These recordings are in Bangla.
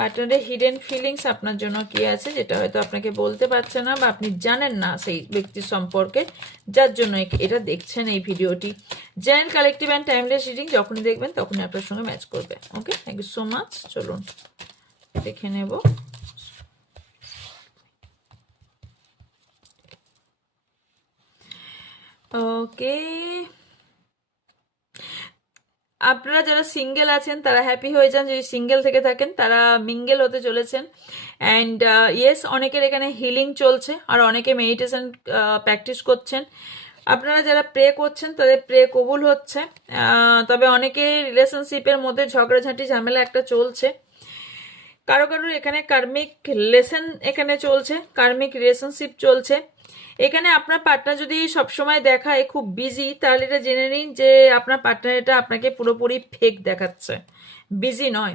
পার্টনারের হিডেন ফিলিংস আপনার জন্য কি আছে যেটা হয়তো আপনাকে বলতে পারছে না বা আপনি জানেন না সেই ব্যক্তির সম্পর্কে, যার জন্য এটা দেখছেন এই ভিডিওটি। General collective and timeless reading যখনই দেখবেন তখনই আপনার সঙ্গে ম্যাচ করবে। ওকে, থ্যাংক ইউ সো মাচ। চলুন দেখে নেব। ওকে, আপনারা যারা সিঙ্গেল আছেন তারা হ্যাপি হয়ে যান, যদি সিঙ্গেল থেকে থাকেন তারা মিঙ্গেল হতে চলেছেন। অ্যান্ড ইয়েস, অনেকের এখানে হিলিং চলছে আর অনেকে মেডিটেশন প্র্যাকটিস করছেন। আপনারা যারা প্রে করছেন তাদের প্রে কবুল হচ্ছে। তবে অনেকে রিলেশনশিপের মধ্যে ঝগড়াঝাঁটি ঝামেলা একটা চলছে। কারো কারোর এখানে কার্মিক লেসন এখানে চলছে, কার্মিক রিলেশনশিপ চলছে। এখানে আপনার পার্টনার যদি সবসময় দেখায় খুব বিজি, তাহলে এটা জেনে নিন যে আপনার পার্টনার এটা আপনাকে পুরোপুরি ফেক দেখাচ্ছে, বিজি নয়।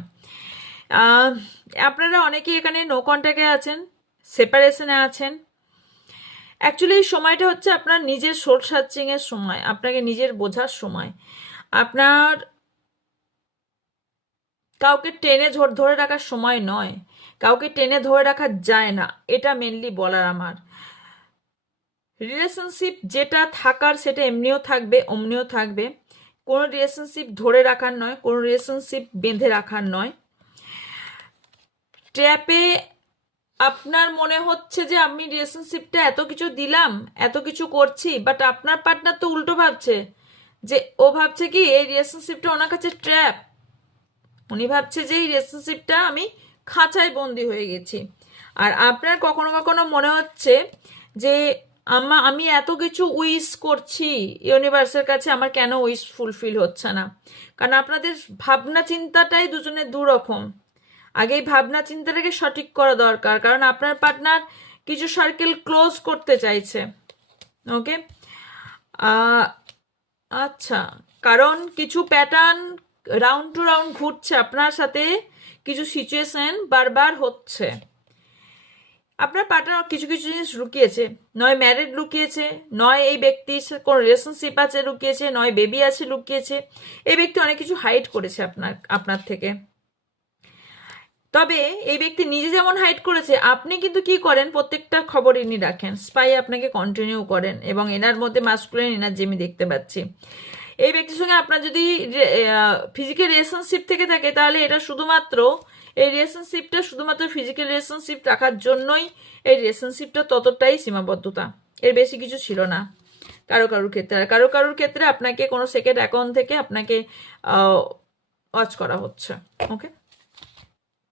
আপনারা অনেকেই এখানে নো কন্ট্যাক্টে আছেন, সেপারেশনে আছেন। অ্যাকচুয়ালি এই সময়টা হচ্ছে আপনার নিজের সোল সার্চিং এর সময়, আপনাকে নিজের বোঝার সময়। আপনার কাউকে টেনে ধরে রাখার সময় নয়, কাউকে টেনে ধরে রাখা যায় না, এটা মেনলি বলার আমার। রিলেশনশিপ যেটা থাকার সেটা এমনিও থাকবে অমনিও থাকবে। কোনো রিলেশনশিপ ধরে রাখার নয়, কোনো রিলেশনশিপ বেঁধে রাখার নয়। ট্র্যাপে আপনার মনে হচ্ছে যে আমি রিলেশনশিপটা এত কিছু দিলাম, এত কিছু করছি, বাট আপনার পার্টনার তো উল্টো ভাবছে, যে ও ভাবছে কি এই রিলেশনশিপটা ওনার কাছে ট্র্যাপ। উনি ভাবছে যে এই রিলেশনশিপটা আমি খাঁচায় বন্দি হয়ে গেছি। আর আপনার কখনো কখনো মনে হচ্ছে যে আমি এত কিছু উইশ করছি ইউনিভার্সের কাছে, আমার কেন উইশ ফুলফিল হচ্ছে না। কারণ আপনাদের ভাবনা চিন্তাটাই দুজনের দুরকম। আগে এই ভাবনা চিন্তাটাকে সঠিক করা দরকার, কারণ আপনার পার্টনার কিছু সার্কেল ক্লোজ করতে চাইছে। ওকে, আচ্ছা, কারণ কিছু প্যাটার্ন রাউন্ড টু রাউন্ড ঘুরছে আপনার সাথে, কিছু সিচুয়েশন বারবার হচ্ছে। আপনার পার্টনার কিছু কিছু জিনিস লুকিয়েছে, নয় ম্যারিড লুকিয়েছে, নয় এই ব্যক্তির কোন রিলেশনশিপ আছে লুকিয়েছে, নয় বেবি আছে লুকিয়েছে। এই ব্যক্তি অনেক কিছু হাইড করেছে আপনার থেকে। তবে এই ব্যক্তি নিজে যেমন হাইড করেছে, আপনি কিন্তু কি করেন, প্রত্যেকটা খবর ইনি রাখেন, স্পাই আপনাকে কন্টিনিউ করেন, এবং এনার মধ্যে মাস্কুলিন এনার্জি আমি দেখতে পাচ্ছি। এই ব্যক্তির সঙ্গে আপনার যদি ফিজিক্যাল রিলেশনশিপ থেকে থাকে, তাহলে এটা শুধুমাত্র এই রিলেশনশিপটা শুধুমাত্র ফিজিক্যাল রিলেশনশিপ রাখার জন্যই এই রিলেশনশিপটা ততটাই সীমাবদ্ধতা, এর বেশি কিছু ছিল না কারো কারোর ক্ষেত্রে। আর কারো কারোর ক্ষেত্রে আপনাকে কোনো সেকেন্ড অ্যাকাউন্ট থেকে আপনাকে ওয়াচ করা হচ্ছে। ওকে,